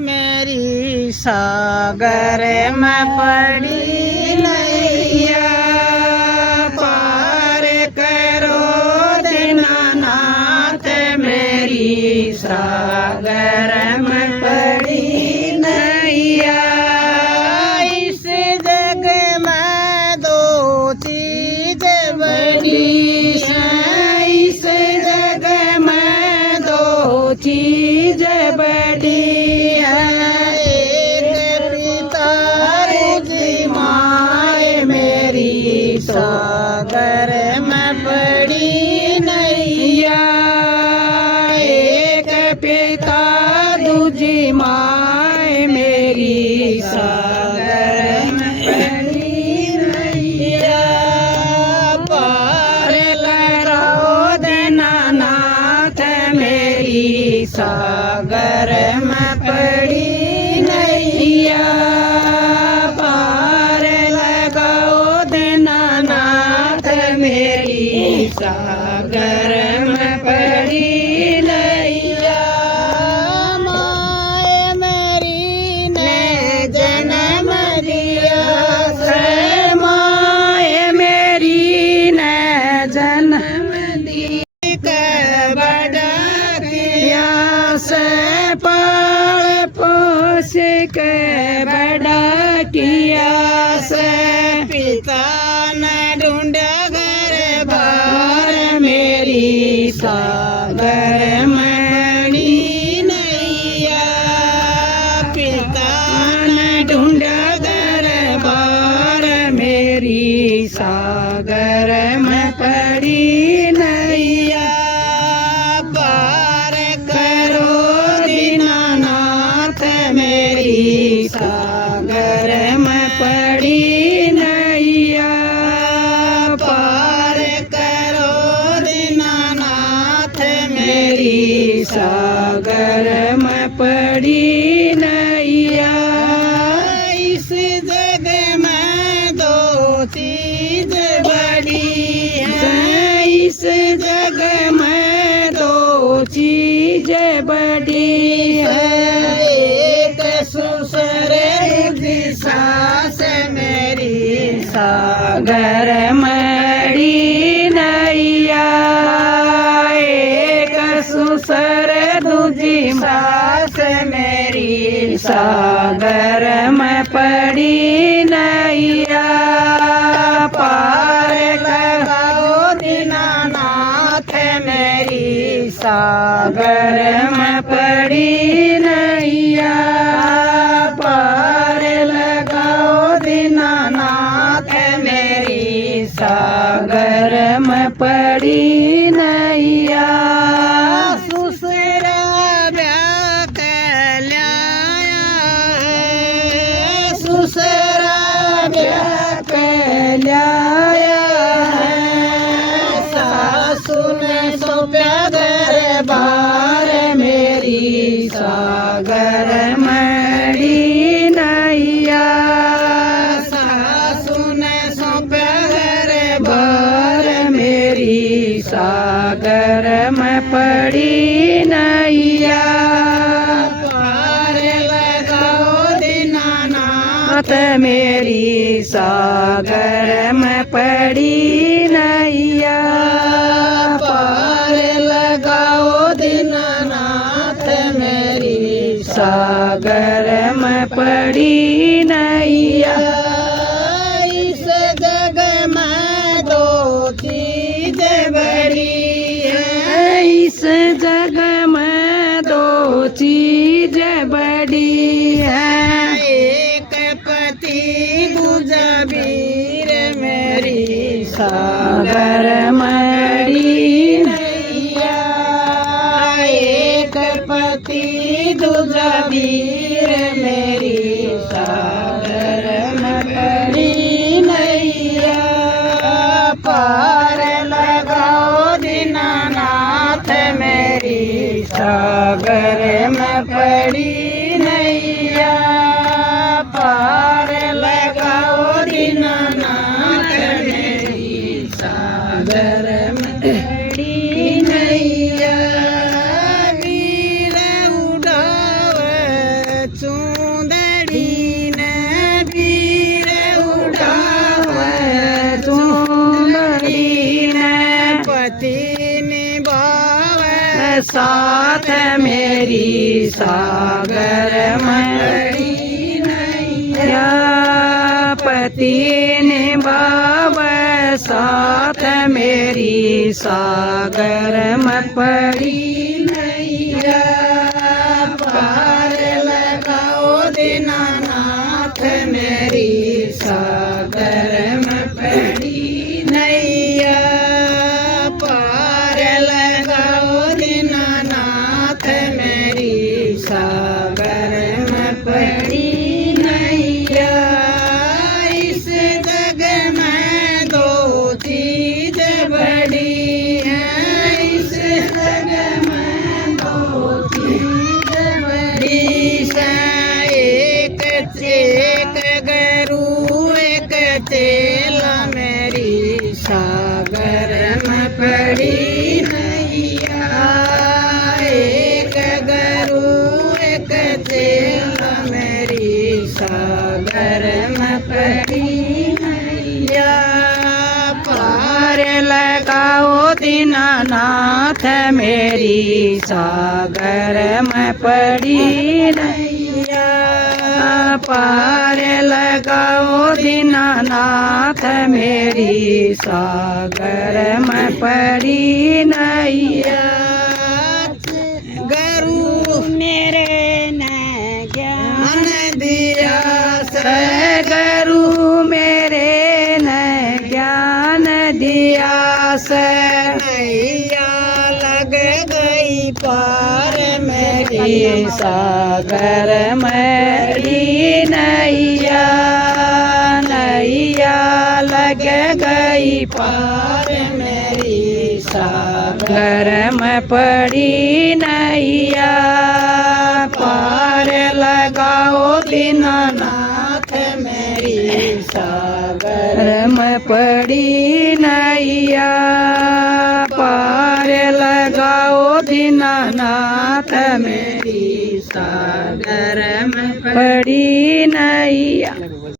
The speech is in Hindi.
मेरी सागर में पड़ी नैया पार करो दीनानाथ मेरी सागर में पड़ी नैया। इस जग में दो चीज बड़ी है, इस जग में दो चीज बड़ी है, एक पिता जी माए मेरी सागर में पड़ी नैया। एक पिता दूजी माए मेरी सागर में पड़ी नैया पार करो दीनानाथ मेरी सागर में पड़ी नैया पार लगाओ दीनानाथ मेरी सागर में पड़ी नैया। माए मेरी ने जन्म दिया से, माए मेरी ने जन्म दिया बड़ा किया से, पाल पोस के बड़ा किया से, पिता ने ढूंढा घर बार मेरी सागर में पड़ी नैया। पिता ने ढूंढा घर बार मेरी सागर में पड़ी नैया पार करो दीनानाथ मेरी सागर में पड़ी नैया पार करो दीनानाथ मेरी सागर में पड़ी नैया। इस जग में दो चीज बड़ी है, इस जग में दो चीज बड़ी है, एक ससुर दूजी सास मेरी सागर मड़ी नैया। एक ससुर दूजी सास मेरी सागर में पड़ी नैया पार लगाओ दीनानाथ मेरी सागर में पड़ी नैया पार लगाओ दीनानाथ मेरी सागर में पड़ी नैया। सुसरा ब्याह कल्याया है, सुसरा ब्याह कल्याया है, सासु ने सौंपा घर बार मेरी सागर मड़ी नैया। सासु ने सौंपा घर बार मेरी सागर में पड़ी नैया पार लगाओ दीनानाथ मेरी सागर में पड़ी नैया पार लगाओ दीनानाथ मेरी सागर में पड़ी नैया। इस जग में दो चीज बड़ी है, इस जग में दो चीज बड़ी है, एक पति दूजा वीर मेरी सागर मड़ी नैया। एक पति दूजा वीर मेरी सागर मड़ी नैया पार लगाओ दीनानाथ मेरी सागर में पड़ी नैया पार लगाओ दीनानाथ मेरी सागर में पड़ी नैया। वीर उड़ाव साथ मेरी सागर में पड़ी नैया पति निभावे साथ मेरी सागर में पड़ी नैया पार लगाओ दीनानाथ मेरी सागर में पड़ी नैया पार लगाओ दीनानाथ मेरी सागर में पड़ी नैया इस जग में दो चीज बड़ी है इस जग में दो चीज बड़ी है एक गुरु एक चेला मेरी सागर में पड़ी नैया एक गुरु एक चेला मेरी सागर में पड़ी नैया पार लगाओ दीनानाथ मेरी सागर में पड़ी नैया पार लगाओ दीनानाथ मेरी सागर में पड़ी नैया गुरु मेरे ने ज्ञान दिया से गुरु मेरे ने ज्ञान दिया से नैया लग गई पार मेरी सागर मेरी नैया नैया लग गई पार मेरी सागर में पड़ी नैया पार लगाओ दीनानाथ मेरी सागर में पड़ी नैया पार लगाओ दीनानाथ मेरी सागर में पड़ी नैया।